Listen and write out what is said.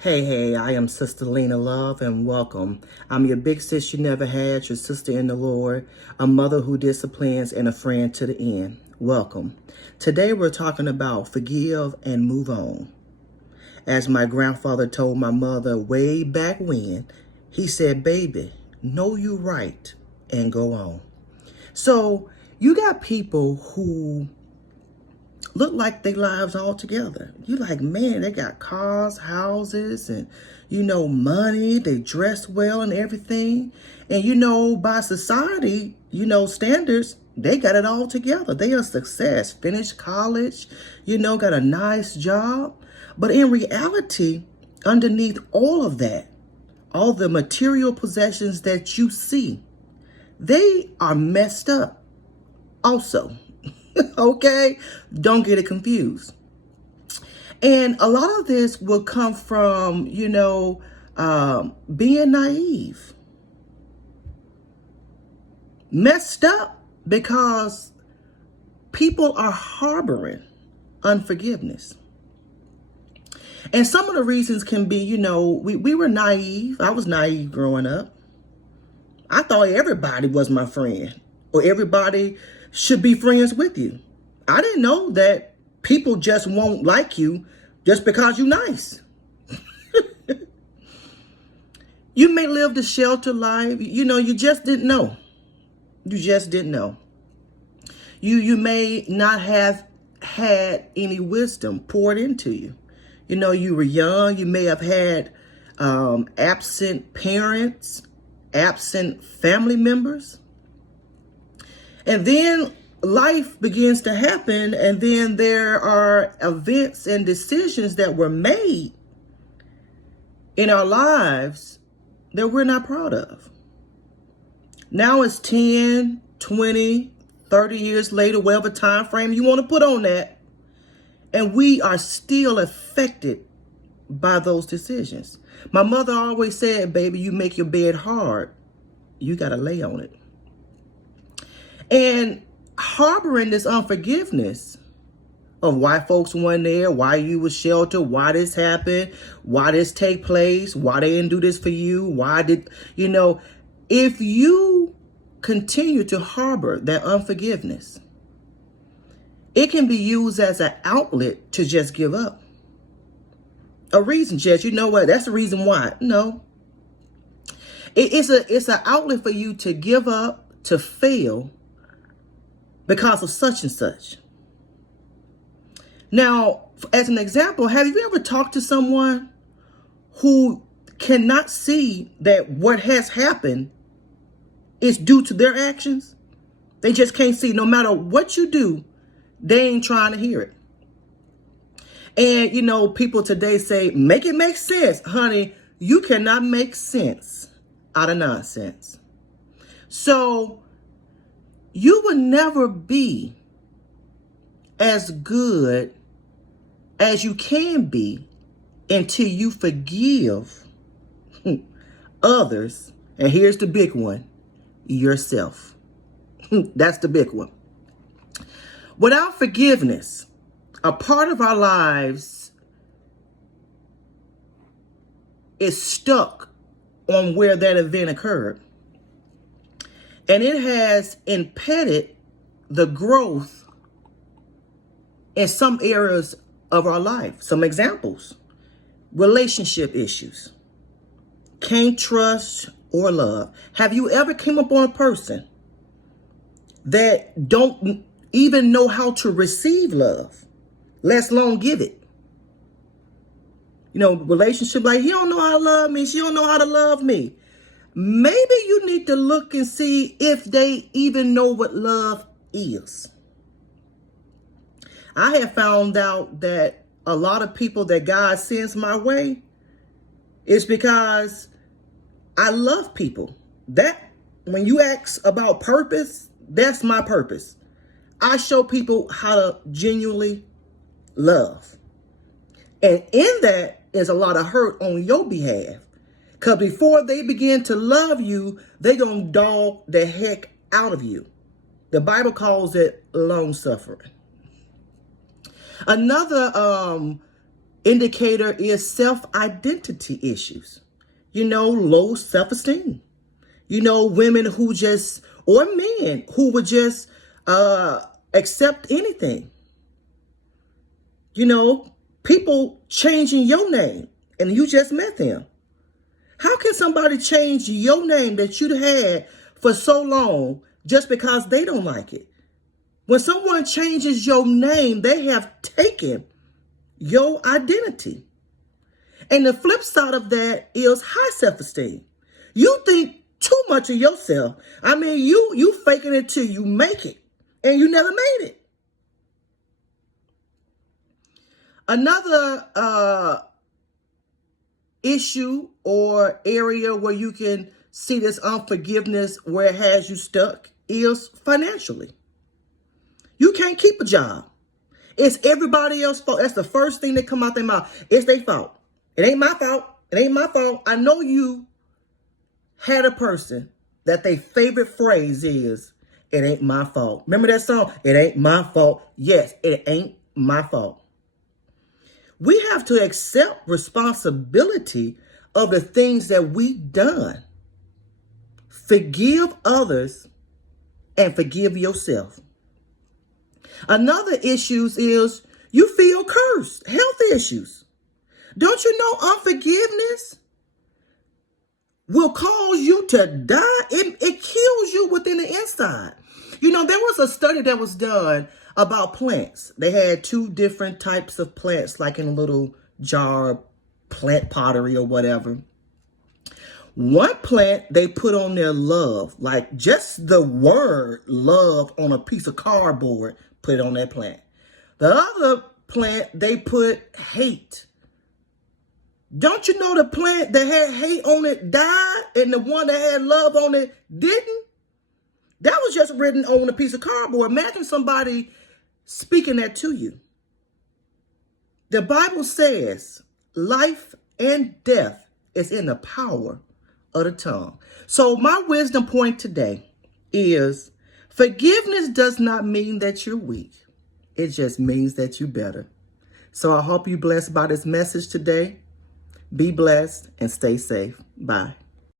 Hey, I am Sister Love, and welcome. I'm your big sis you never had, your sister in the Lord, a mother who disciplines, and a friend to the end. Welcome. Today we're talking about forgive and move on. As my grandfather told my mother way back when, he said, baby, know you right and go on. So you got people who look like their lives all together. You like, man, they got cars, houses, and, money. They dress well and everything. And, by society, standards, they got it all together. They are success, finished college, got a nice job. But in reality, underneath all of that, all the material possessions that you see, they are messed up also. Okay? Don't get it confused. And a lot of this will come from, being naive. Messed up because people are harboring unforgiveness. And some of the reasons can be, we were naive. I was naive growing up. I thought everybody was my friend or everybody should be friends with you. I didn't know that people just won't like you just because you're nice. You may live the shelter life. You just didn't know. You just didn't know. You may not have had any wisdom poured into you. You were young. You may have had absent parents, absent family members. And then life begins to happen, and then there are events and decisions that were made in our lives that we're not proud of. Now it's 10, 20, 30 years later, whatever time frame you want to put on that, and we are still affected by those decisions. My mother always said, baby, you make your bed hard, you got to lay on it. And harboring this unforgiveness of why folks weren't there, why you was sheltered, why this happened, why this take place, why they didn't do this for you, why did, if you continue to harbor that unforgiveness, it can be used as an outlet to just give up. A reason, just, that's the reason why. No. It's an outlet for you to give up, to fail, because of such and such. Now, as an example, have you ever talked to someone who cannot see that what has happened is due to their actions? They just can't see. No matter what you do, they ain't trying to hear it. And, people today say, make it make sense. Honey, you cannot make sense out of nonsense. So you will never be as good as you can be until you forgive others. And here's the big one, yourself. That's the big one. Without forgiveness, a part of our lives is stuck on where that event occurred. And it has impeded the growth in some areas of our life. Some examples: relationship issues, can't trust or love. Have you ever come upon a person that don't even know how to receive love, let alone give it? Relationship like, he don't know how to love me, she don't know how to love me. Maybe you need to look and see if they even know what love is. I have found out that a lot of people that God sends my way is because I love people. That, when you ask about purpose, that's my purpose. I show people how to genuinely love. And in that is a lot of hurt on your behalf. Because before they begin to love you, they're going to dog the heck out of you. The Bible calls it long suffering. Another indicator is self-identity issues. Low self-esteem. Women who just, or men who would just accept anything. People changing your name and you just met them. How can somebody change your name that you'd had for so long just because they don't like it? When someone changes your name, they have taken your identity. And the flip side of that is high self-esteem. You think too much of yourself. I mean, you faking it till you make it, and you never made it. Another issue or area where you can see this unforgiveness where it has you stuck is financially. You can't keep a job. It's everybody else's fault. That's the first thing that come out their mouth. It's their fault. It ain't my fault. It ain't my fault. I know you had a person that their favorite phrase is, it ain't my fault. Remember that song? It ain't my fault. Yes, it ain't my fault. We have to accept responsibility of the things that we've done. Forgive others and forgive yourself. Another issue is you feel cursed, health issues. Don't you know unforgiveness will cause you to die? It kills you within the inside. There was a study that was done about plants. They had two different types of plants, like in a little jar, plant pottery or whatever. One plant, they put on their love, like just the word love on a piece of cardboard, put it on that plant. The other plant, they put hate. Don't you know the plant that had hate on it died and the one that had love on it didn't? That was just written on a piece of cardboard. Imagine somebody speaking that to you. The Bible says life and death is in the power of the tongue. So my wisdom point today is forgiveness does not mean that you're weak. It just means that you're better. So I hope you're blessed by this message today. Be blessed and stay safe. Bye.